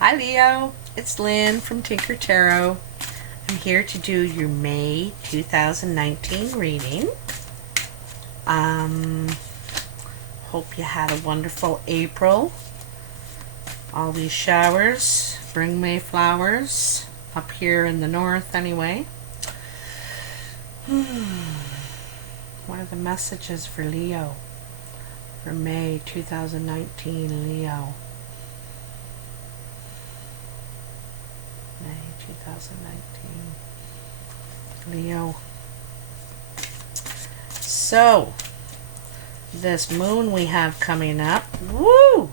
Hi Leo, it's Lynn from Tinker Tarot. I'm here to do your May 2019 reading. Hope you had a wonderful April. All these showers bring May flowers, up here in the north anyway. What are the messages for Leo for May 2019, Leo? May 2019, Leo. So, this moon we have coming up, woo!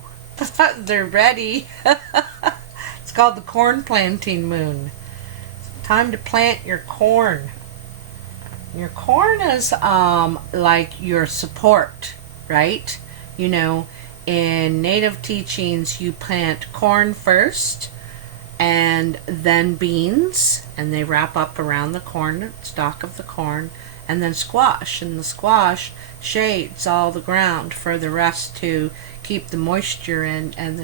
They're ready. It's called the corn planting moon. It's time to plant your corn. Your corn is like your support, right? You know, in native teachings, you plant corn first and then beans, and they wrap up around the corn, stalk of the corn, and then squash, and the squash shades all the ground for the rest to keep the moisture in and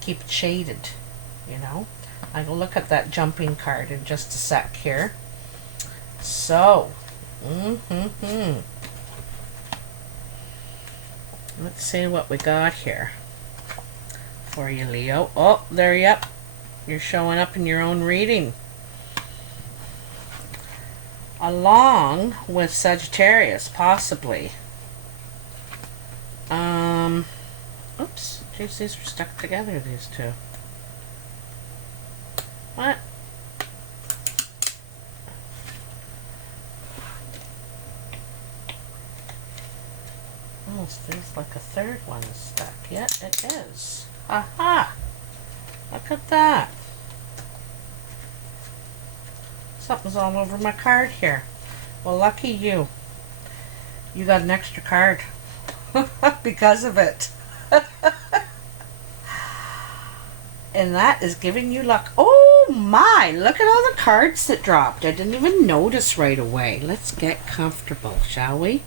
keep it shaded, you know. I will look at that jumping card in just a sec here. So, let's see what we got here for you, Leo. Oh, there, yep. You're showing up in your own reading. Along with Sagittarius, possibly. Oops. Geez, these are stuck together, these two. What? Oh, it feels like a third one is stuck. Yeah, it is. Aha! Look at that. Something's all over my card here. Well, lucky you. You got an extra card because of it. And that is giving you luck. Oh my, look at all the cards that dropped. I didn't even notice right away. Let's get comfortable, shall we?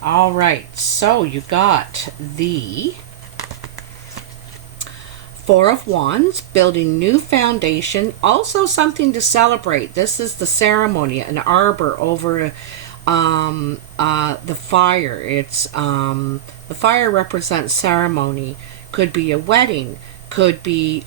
All right, so you got the Four of Wands, building new foundation. Also something to celebrate. This is the ceremony, an arbor over the fire. It's the fire represents ceremony. Could be a wedding. Could be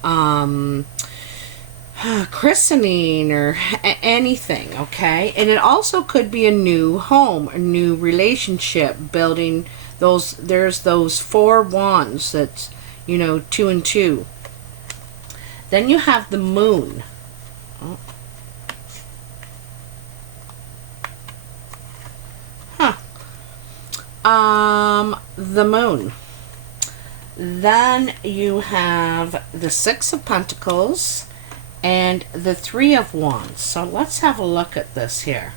christening or anything, okay? And it also could be a new home, a new relationship, building those. There's those four wands that's, you know, 2 and 2. Then you have the moon. The moon. Then you have the Six of Pentacles and the Three of Wands. So let's have a look at this here.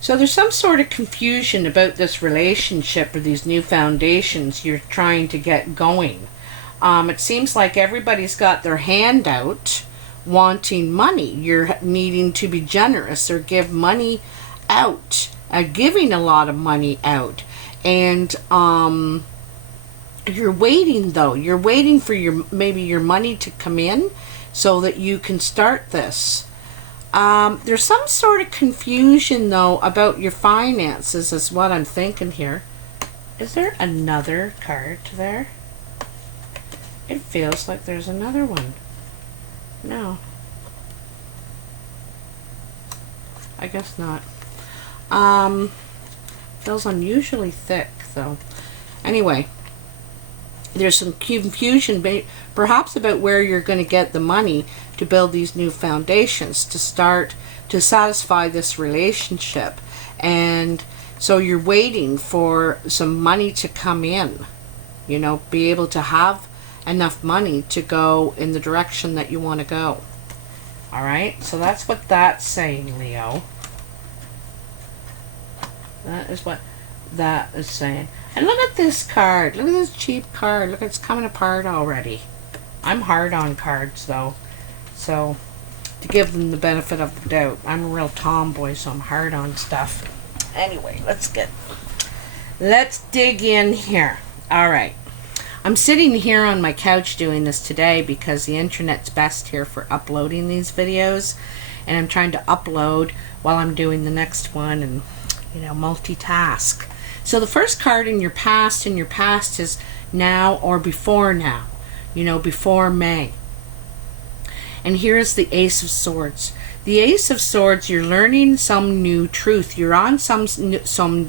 So there's some sort of confusion about this relationship or these new foundations you're trying to get going. It seems like everybody's got their hand out wanting money. You're needing to be generous or give money out, giving a lot of money out. And you're waiting though. You're waiting for maybe your money to come in so that you can start this. There's some sort of confusion though about your finances is what I'm thinking here. Is there another card there? It feels like there's another one. No. I guess not. Feels unusually thick though. Anyway, there's some confusion perhaps about where you're going to get the money to build these new foundations to start to satisfy this relationship. And so you're waiting for some money to come in, you know, be able to have enough money to go in the direction that you want to go. All right, so that's what that's saying, Leo. That is what that is saying. And look at this card. Look at this cheap card. Look, it's coming apart already. I'm hard on cards, though. So, to give them the benefit of the doubt. I'm a real tomboy, so I'm hard on stuff. Anyway, let's get let's dig in here. All right. I'm sitting here on my couch doing this today because the internet's best here for uploading these videos. And I'm trying to upload while I'm doing the next one and, multitask. So the first card in your past is now or before now. Before May. And here's the Ace of Swords. The Ace of Swords, you're learning some new truth. You're on some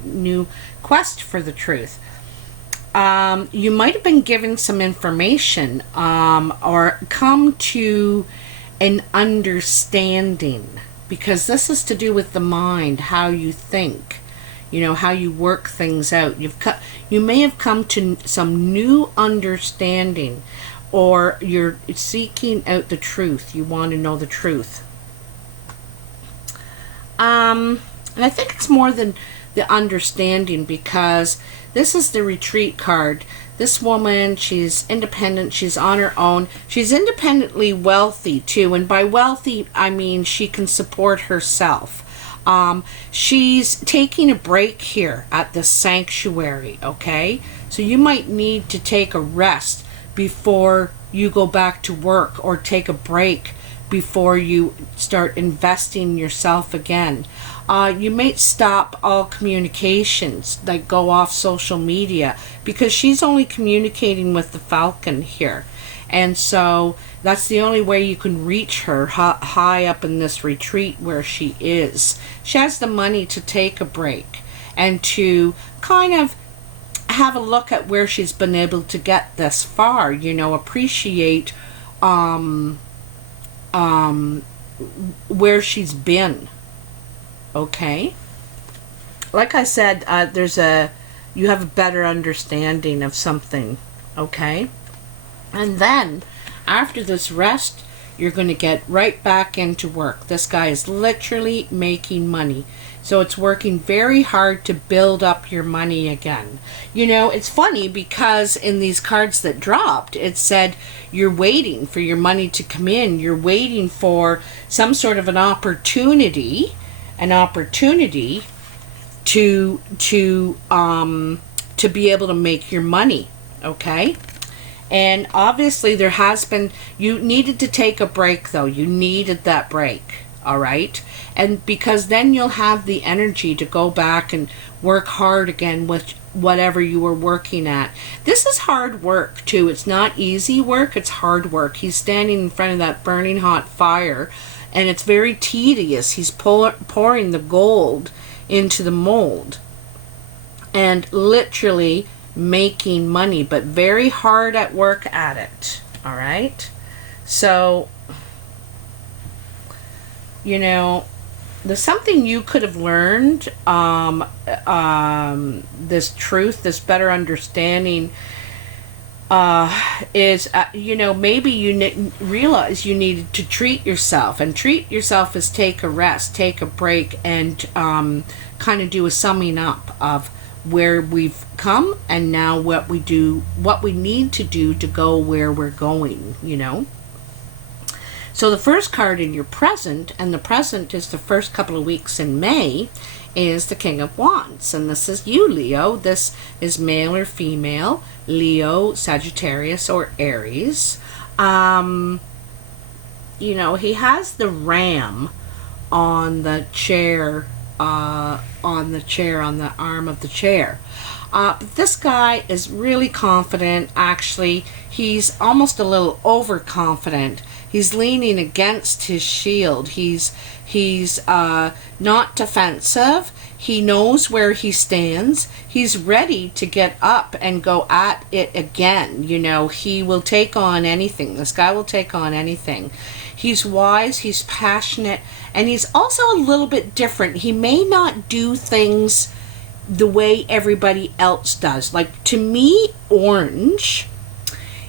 new quest for the truth. You might have been given some information or come to an understanding, because this is to do with the mind, how you think, how you work things out. You may have come to some new understanding, or you're seeking out the truth. You want to know the truth. And I think it's more than the understanding, because this is the retreat card. This woman, she's independent, she's on her own, she's independently wealthy too, and by wealthy I mean she can support herself. She's taking a break here at the sanctuary, okay? So you might need to take a rest before you go back to work, or take a break before you start investing yourself again. You may stop all communications, like go off social media, because she's only communicating with the Falcon here. And so that's the only way you can reach her, high up in this retreat where she is. She has the money to take a break and to kind of have a look at where she's been able to get this far, appreciate where she's been. Okay, like I said, you have a better understanding of something. Okay, and then after this rest, you're going to get right back into work. This guy is literally making money, so it's working very hard to build up your money again. It's funny because in these cards that dropped, it said you're waiting for your money to come in. You're waiting for some sort of an opportunity to be able to make your money. Okay, and obviously you needed to take a break, though. You needed that break. All right, and because then you'll have the energy to go back and work hard again with whatever you were working at. This is hard work too. It's not easy work, it's hard work. He's standing in front of that burning hot fire, and it's very tedious. He's pouring the gold into the mold and literally making money, but very hard at work at it. All right, so there's something you could have learned, this truth, this better understanding, is, maybe you realize you needed to treat yourself, and treat yourself is take a rest, take a break, and kind of do a summing up of where we've come and now what we need to do to go where we're going, So the first card in your present, and the present is the first couple of weeks in May, is the King of Wands. And this is you, Leo. This is male or female, Leo, Sagittarius, or Aries. He has the ram on the chair, on the arm of the chair. But this guy is really confident. Actually, he's almost a little overconfident. He's leaning against his shield. He's not defensive. He knows where he stands. He's ready to get up and go at it again. He will take on anything. This guy will take on anything. He's wise, he's passionate, and he's also a little bit different. He may not do things the way everybody else does. Like, to me, orange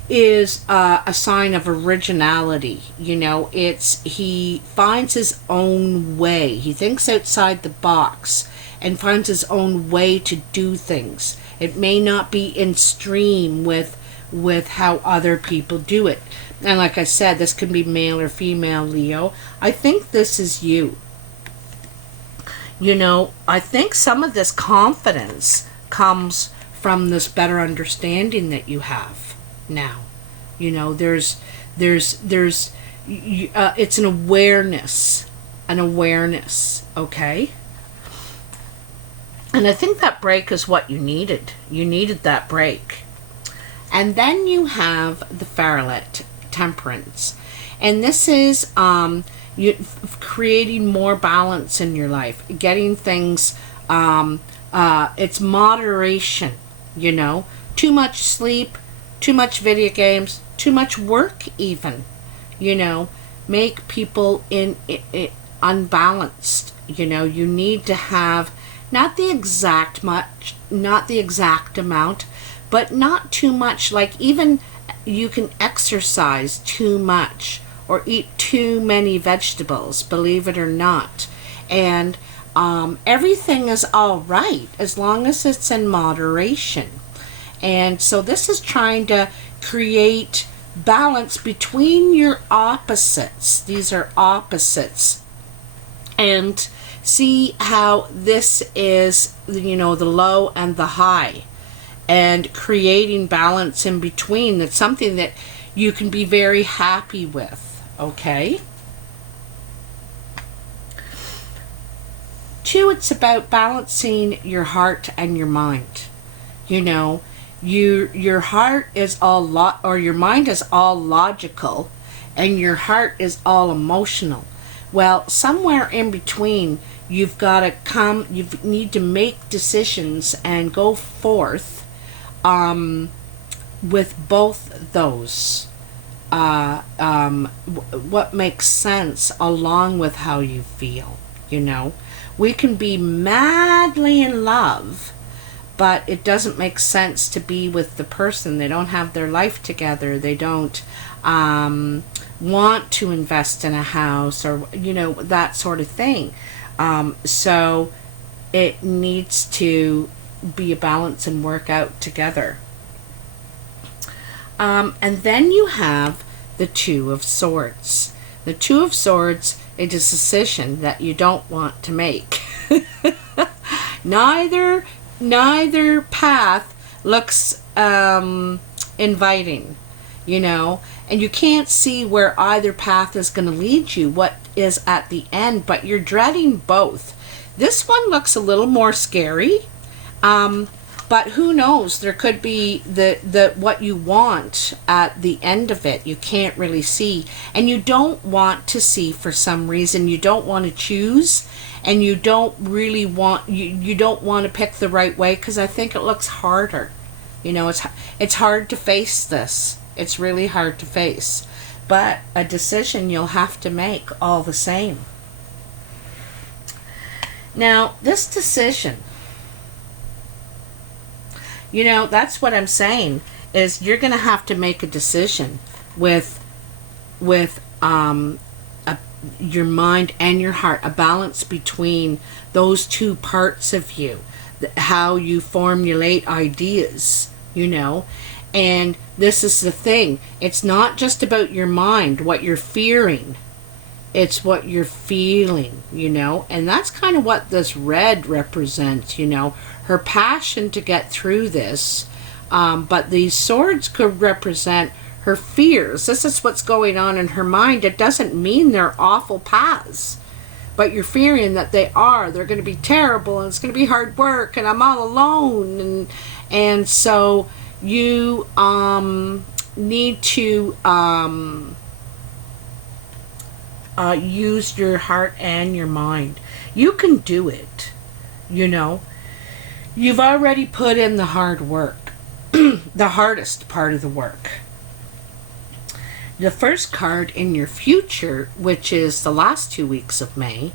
is a sign of originality. He finds his own way. He thinks outside the box and finds his own way to do things. It may not be in stream with how other people do it. And like I said, this can be male or female, Leo. I think this is you. I think some of this confidence comes from this better understanding that you have now. You know, it's an awareness, okay? And I think that break is what you needed. You needed that break. And then you have the Farlet, Temperance. And this is creating more balance in your life, getting things, it's moderation, you know. Too much sleep, too much video games, too much work even, you know, make people unbalanced. You know, you need to have not the exact amount, but not too much. Like, even you can exercise too much or eat too many vegetables, believe it or not. And everything is all right as long as it's in moderation. And so this is trying to create balance between your opposites. These are opposites. And see how this is, you know, the low and the high, and creating balance in between. That's something that you can be very happy with, okay? 2, it's about balancing your heart and your mind. You know, your heart is all your mind is all logical, and your heart is all emotional. Well, somewhere in between, you've got to you need to make decisions and go forth with both those. What makes sense along with how you feel, you know. We can be madly in love, but it doesn't make sense to be with the person. They don't have their life together. They don't want to invest in a house, or, you know, that sort of thing. So it needs to be a balance and work out together. And then you have the 2 of Swords. The 2 of Swords is a decision that you don't want to make. Neither path looks inviting, you know, and you can't see where either path is going to lead you, what is at the end, but you're dreading both. This one looks a little more scary, but who knows, there could be the what you want at the end of it. You can't really see, and you don't want to see for some reason. You don't want to choose, and you don't really want, you don't want to pick the right way, because I think it looks harder. You know, it's hard to face this. It's really hard to face, but a decision you'll have to make all the same. Now, this decision, you know, that's what I'm saying, is you're going to have to make a decision with your mind and your heart, a balance between those 2 parts of you, how you formulate ideas, you know. And this is the thing, it's not just about your mind, what you're fearing, it's what you're feeling, you know. And that's kind of what this red represents, you know, her passion to get through this. But these swords could represent her fears. This is what's going on in her mind. It doesn't mean they're awful paths, but you're fearing that they're going to be terrible, and it's going to be hard work, and I'm all alone, and so you need to use your heart and your mind. You can do it, you know. You've already put in the hard work, the hardest part of the work. The first card in your future, which is the last 2 weeks of May,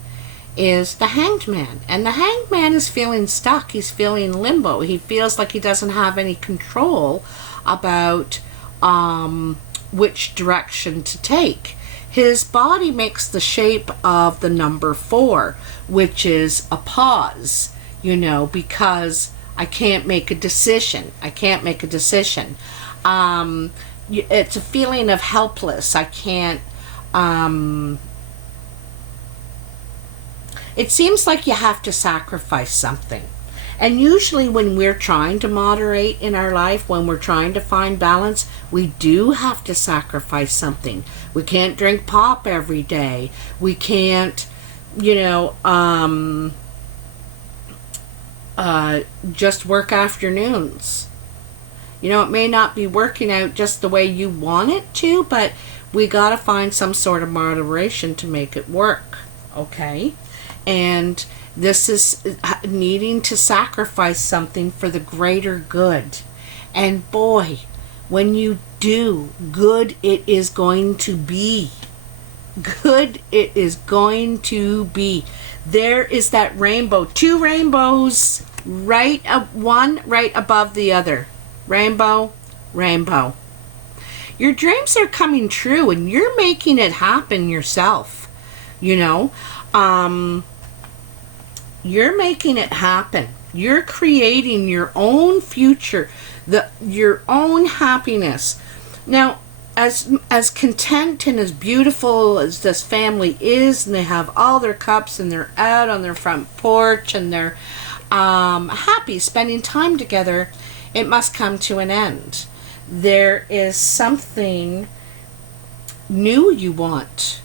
is the Hanged Man. And the Hanged Man is feeling stuck. He's feeling limbo. He feels like he doesn't have any control about which direction to take. His body makes the shape of the number 4, which is a pause, you know, because I can't make a decision. I can't make a decision. It's a feeling of helpless. I can't, it seems like you have to sacrifice something. And usually when we're trying to moderate in our life, when we're trying to find balance, we do have to sacrifice something. We can't drink pop every day. We can't, just work afternoons. It may not be working out just the way you want it to, but we got to find some sort of moderation to make it work, okay? And this is needing to sacrifice something for the greater good. And boy, when you do, good it is going to be. Good it is going to be. There is that rainbow. 2 rainbows, one right above the other. Rainbow, rainbow. Your dreams are coming true and you're making it happen yourself. You're making it happen. You're creating your own future, your own happiness. Now, as content and as beautiful as this family is, and they have all their cups and they're out on their front porch and they're happy spending time together, it must come to an end. There is something new you want.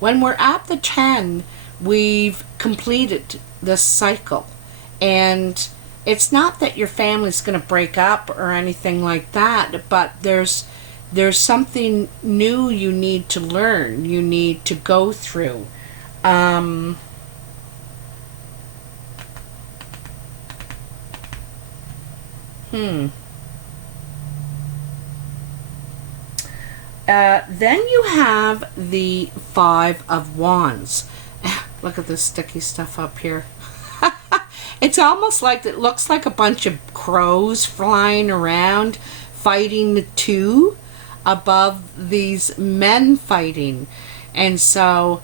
When we're at the 10, we've completed this cycle. And it's not that your family's going to break up or anything like that, but there's something new you need to learn, you need to go through. Then you have the 5 of Wands. Look at this sticky stuff up here. It's almost like it looks like a bunch of crows flying around fighting the 2 above these men fighting. And so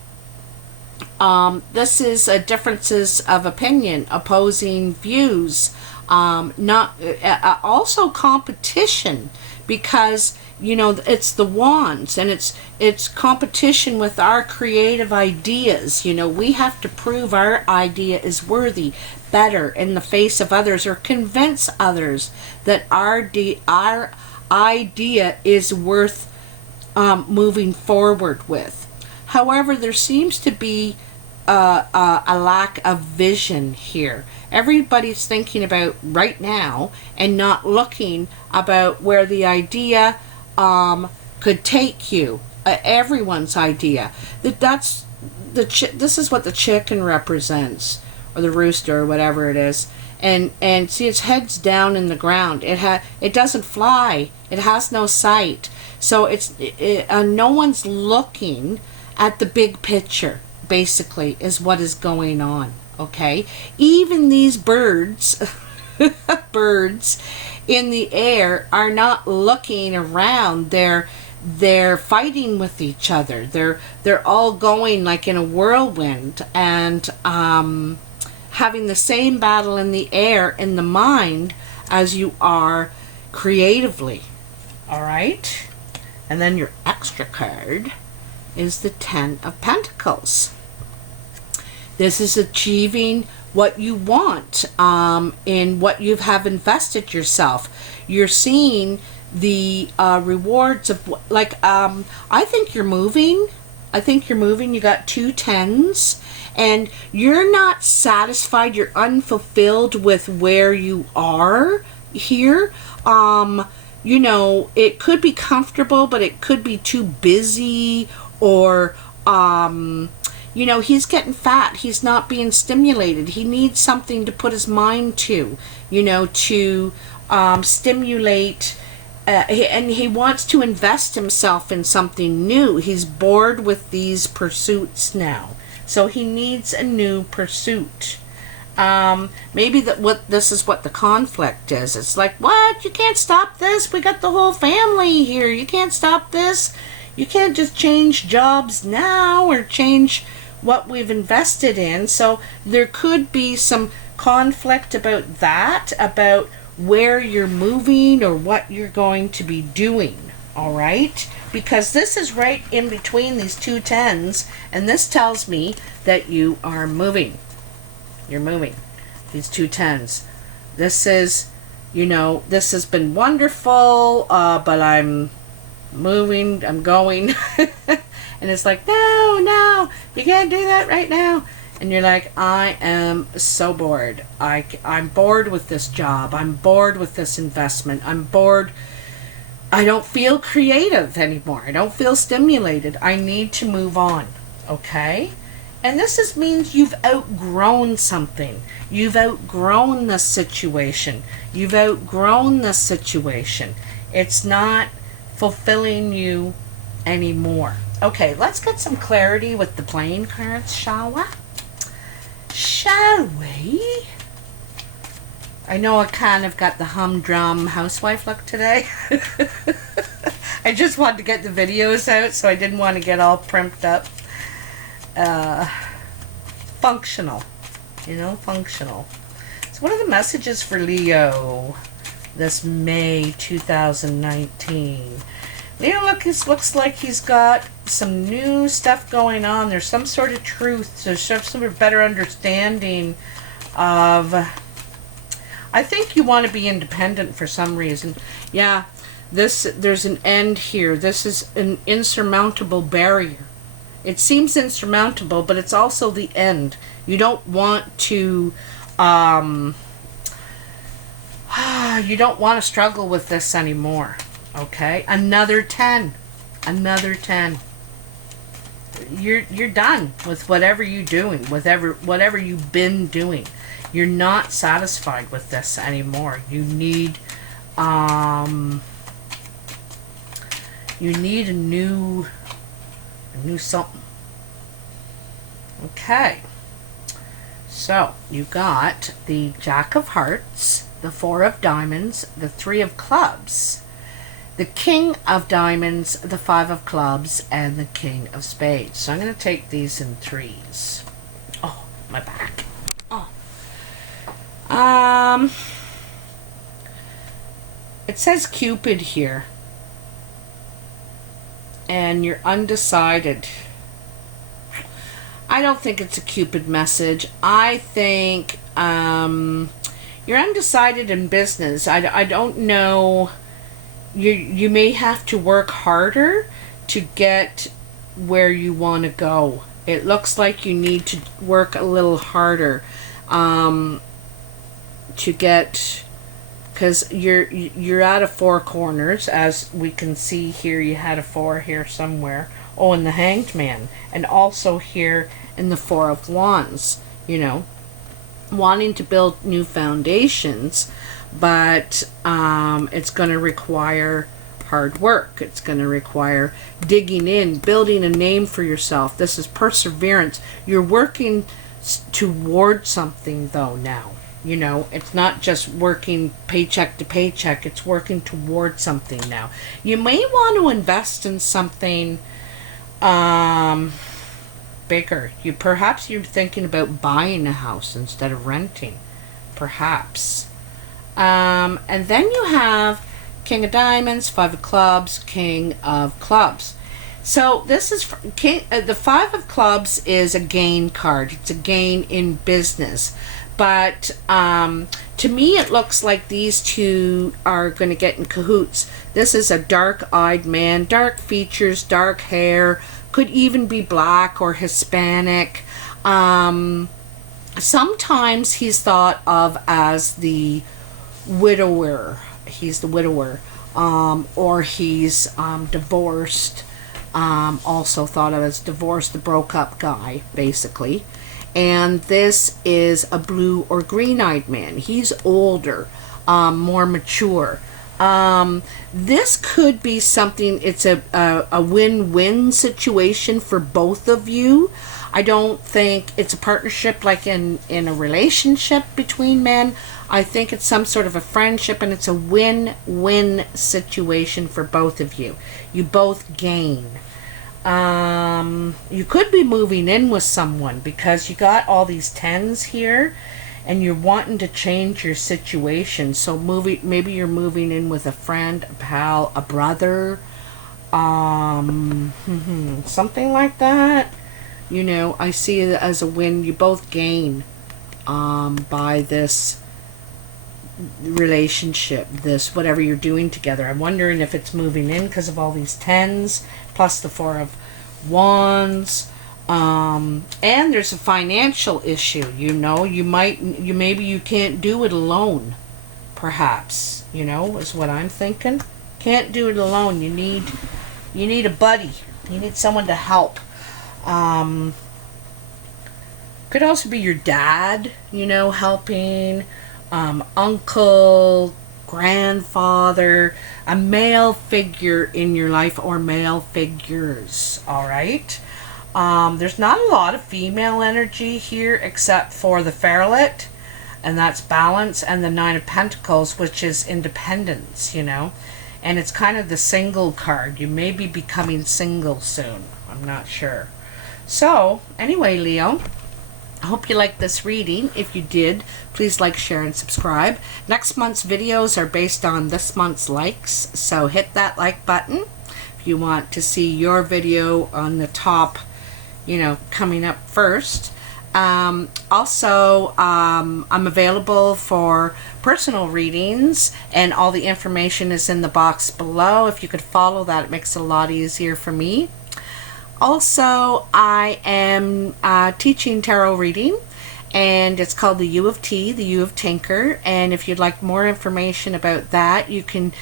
this is differences of opinion, opposing views, also competition, because it's the wands and it's competition with our creative ideas. We have to prove our idea is worthy, better in the face of others, or convince others that our idea is worth moving forward with. However, there seems to be a lack of vision here. Everybody's thinking about right now and not looking about where the idea could take you. Everyone's idea. This is what the chicken represents, or the rooster, or whatever it is. And see, its head's down in the ground. It doesn't fly. It has no sight. So no one's looking at the big picture. Basically, is what is going on. Okay, even these birds in the air are not looking around. They're fighting with each other. They're all going like in a whirlwind, and having the same battle in the air in the mind as you are creatively. All right, and then your extra card is the 10 of Pentacles. This is achieving what you want in what you have invested yourself. You're seeing the rewards of, I think you're moving. You got 2 10s, and you're not satisfied. You're unfulfilled with where you are here. It could be comfortable, but it could be too busy, or he's getting fat. He's not being stimulated. He needs something to put his mind to, to stimulate. And he wants to invest himself in something new. He's bored with these pursuits now. So he needs a new pursuit. Maybe this is what the conflict is. It's like, what? You can't stop this. We got the whole family here. You can't stop this. You can't just change jobs now or change what we've invested in. So there could be some conflict about that, about where you're moving or what you're going to be doing. All right, because this is right in between these 2 10s, and this tells me that you are moving. You're moving. These 2 tens. This is, you know, this has been wonderful, but I'm moving, I'm going. And it's like, no, no, you can't do that right now. And you're like, I am so bored. I'm bored with this job. I'm bored with this investment. I'm bored. I don't feel creative anymore. I don't feel stimulated. I need to move on. Okay? And this means you've outgrown something. You've outgrown this situation. You've outgrown this situation. It's not fulfilling you anymore. Okay, let's get some clarity with the playing cards, shall we? Shall we? I know I kind of got the humdrum housewife look today. I just wanted to get the videos out, so I didn't want to get all primped up. Functional. You know, functional. So what are the messages for Leo this May 2019? Leo looks like he's got some new stuff going on. There's some sort of truth. There's some sort of better understanding of... I think you want to be independent for some reason. Yeah, there's an end here. This is an insurmountable barrier. It seems insurmountable, but it's also the end. You don't want to... you don't want to struggle with this anymore. Okay, another 10. Another 10. You're done with whatever you're doing, whatever you've been doing. You're not satisfied with this anymore. You need a new something. Okay. So, you got the Jack of Hearts, the 4 of Diamonds, the 3 of Clubs, the King of Diamonds, the 5 of Clubs, and the King of Spades. So I'm going to take these in threes. Oh, my back. Oh. It says Cupid here. And you're undecided. I don't think it's a Cupid message. I think you're undecided in business. I don't know... You may have to work harder to get where you want to go. It looks like you need to work a little harder to get, because you're at a 4 corners, as we can see here. You had a 4 here somewhere. Oh, and the Hanged Man, and also here in the 4 of Wands. You know, wanting to build new foundations. But it's going to require hard work. It's going to require digging in, building a name for yourself. This is perseverance. You're working toward something, though, now. You know, it's not just working paycheck to paycheck. It's working toward something now. You may want to invest in something bigger. Perhaps you're thinking about buying a house instead of renting. Perhaps. And then you have King of Diamonds, 5 of Clubs, King of Clubs. So this is the 5 of Clubs is a gain card. It's a gain in business. But to me, it looks like these two are going to get in cahoots. This is a dark-eyed man, dark features, dark hair, could even be black or Hispanic. Sometimes he's thought of as the widower. He's the widower. Or he's divorced. Also thought of as divorced, the broke up guy, basically. And this is a blue or green-eyed man. He's older, more mature. This could be something, it's a win-win situation for both of you. I don't think it's a partnership like in a relationship between men. I think it's some sort of a friendship, and it's a win-win situation for both of you. You both gain. You could be moving in with someone because you got all these 10s here, and you're wanting to change your situation. So maybe you're moving in with a friend, a pal, a brother, something like that. You know, I see it as a win. You both gain. by this relationship, this whatever you're doing together. I'm wondering if it's moving in because of all these tens plus the Four of Wands. And there's a financial issue, maybe you can't do it alone, perhaps, is what I'm thinking. Can't do it alone. You need a buddy. You need someone to help. Could also be your dad, helping, uncle, grandfather, a male figure in your life or male figures, all right? There's not a lot of female energy here except for the Ferret, and that's balance, and the Nine of Pentacles, which is independence, and it's kind of the single card. You may be becoming single soon. I'm not sure. So, anyway, Leo, I hope you liked this reading. If you did, please like, share, and subscribe. Next month's videos are based on this month's likes, so hit that like button if you want to see your video on the top, coming up first. Also, I'm available for personal readings, and all the information is in the box below. If you could follow that, it makes it a lot easier for me. Also, I am teaching tarot reading, and it's called the U of T, the U of Tinker. And if you'd like more information about that, you can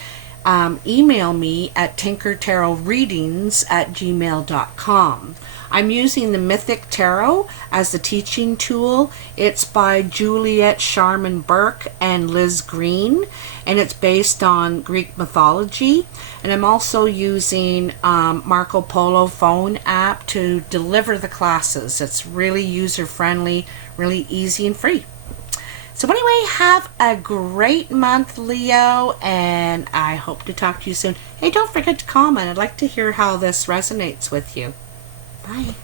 email me at tinkertarotreadings@gmail.com. I'm using the Mythic Tarot as the teaching tool. It's by Juliet Sharman Burke and Liz Green, and it's based on Greek mythology. And I'm also using Marco Polo phone app to deliver the classes. It's really user-friendly, really easy and free. So anyway, have a great month, Leo, and I hope to talk to you soon. Hey, don't forget to comment. I'd like to hear how this resonates with you. Bye.